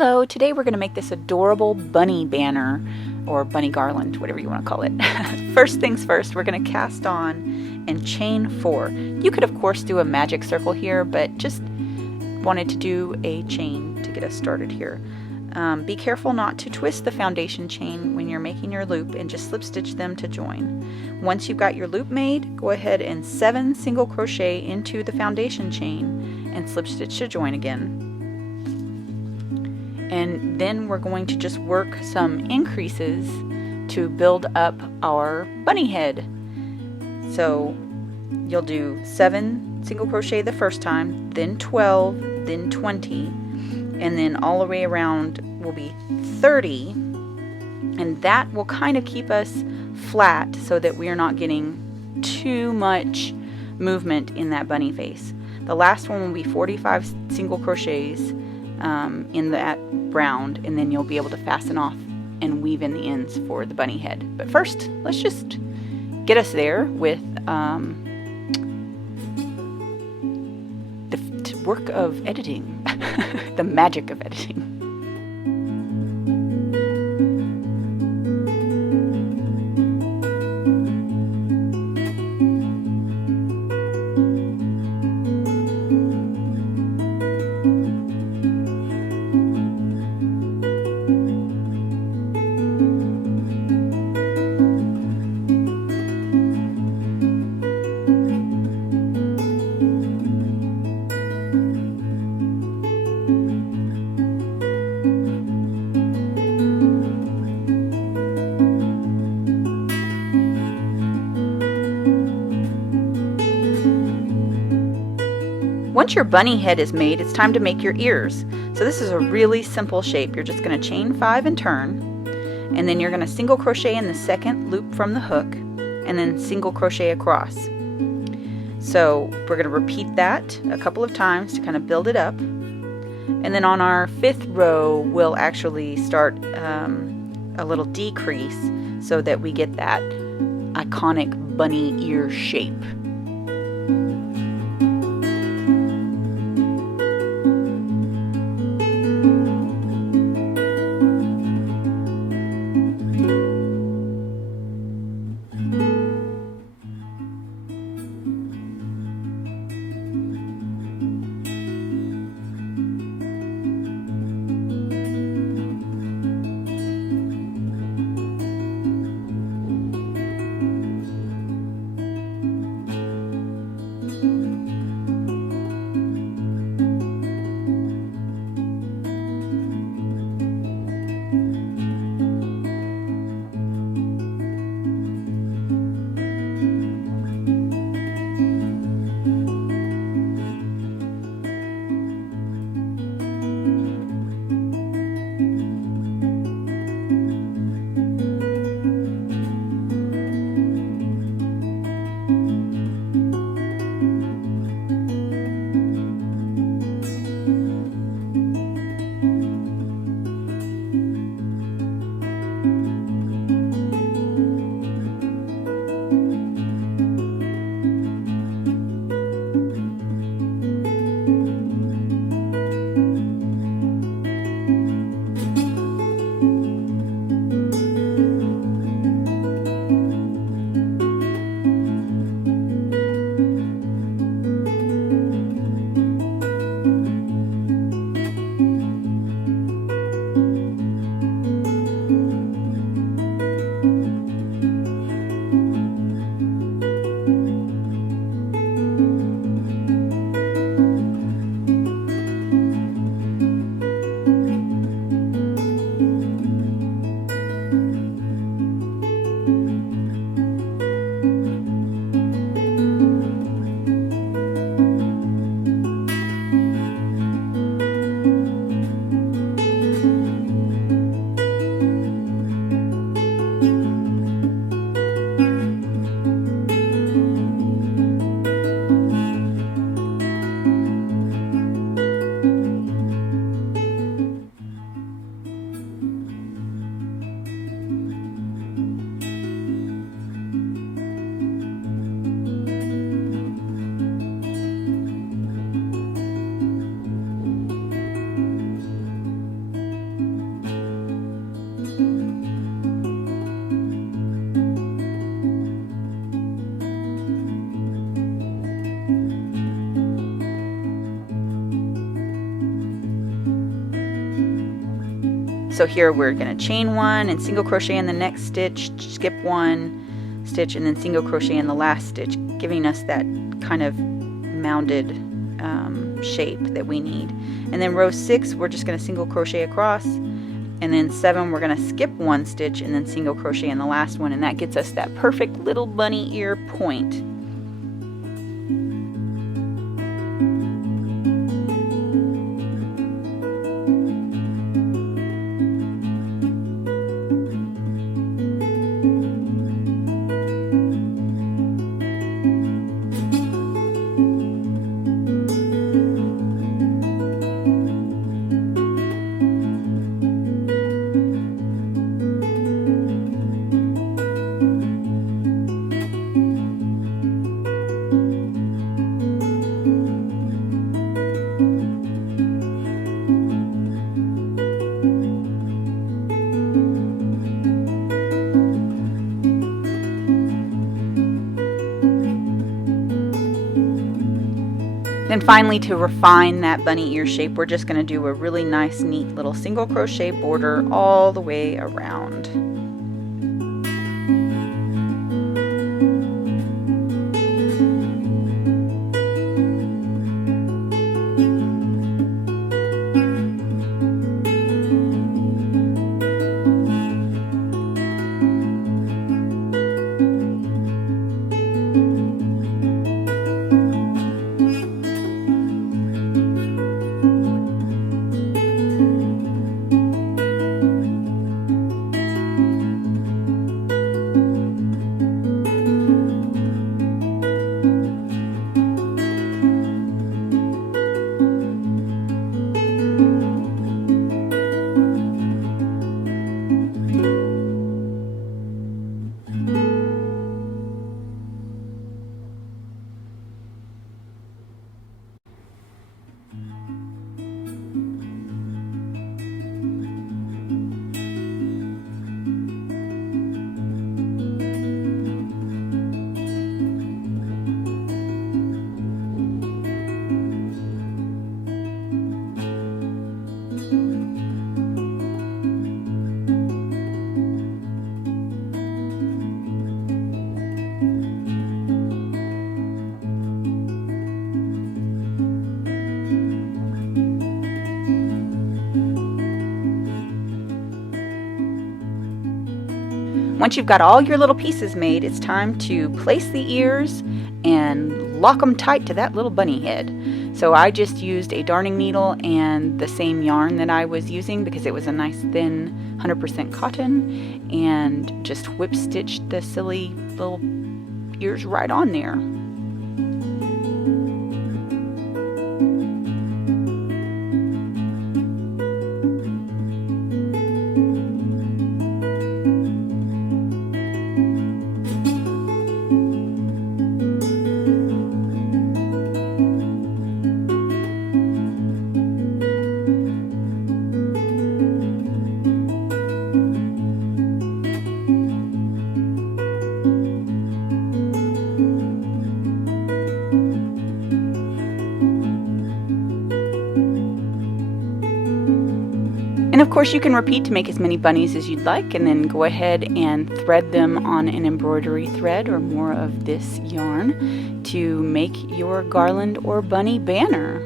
Hello, today we're going to make this adorable bunny banner or bunny garland, whatever you want to call it. First things first, we're going to cast on and chain 4. You could of course do a magic circle here, but just wanted to do a chain to get us started here. Be careful not to twist the foundation chain when you're making your loop and just slip stitch them to join. Once you've got your loop made, go ahead and 7 single crochet into the foundation chain and slip stitch to join again. And then we're going to just work some increases to build up our bunny head. So you'll do 7 single crochet the first time, then 12, then 20, and then all the way around will be 30, and that will kind of keep us flat so that we are not getting too much movement in that bunny face. The last one will be 45 single crochets in that round, and then you'll be able to fasten off and weave in the ends for the bunny head. But first, let's just get us there with the work of editing, the magic of editing. Once your bunny head is made, it's time to make your ears. So this is a really simple shape. You're just going to chain 5 and turn, and then you're going to single crochet in the second loop from the hook, and then single crochet across. So we're going to repeat that a couple of times to kind of build it up. And then on our 5th row, we'll actually start a little decrease so that we get that iconic bunny ear shape. So here we're going to chain 1 and single crochet in the next stitch, skip 1 stitch, and then single crochet in the last stitch, giving us that kind of mounded shape that we need. And then row 6, we're just going to single crochet across, and then 7, we're going to skip 1 stitch and then single crochet in the last one, and that gets us that perfect little bunny ear point. Then finally, to refine that bunny ear shape, we're just going to do a really nice, neat little single crochet border all the way around. Once you've got all your little pieces made, it's time to place the ears and lock them tight to that little bunny head. So I just used a darning needle and the same yarn that I was using because it was a nice thin 100% cotton, and just whip stitched the silly little ears right on there. And of course you can repeat to make as many bunnies as you'd like, and then go ahead and thread them on an embroidery thread or more of this yarn to make your garland or bunny banner.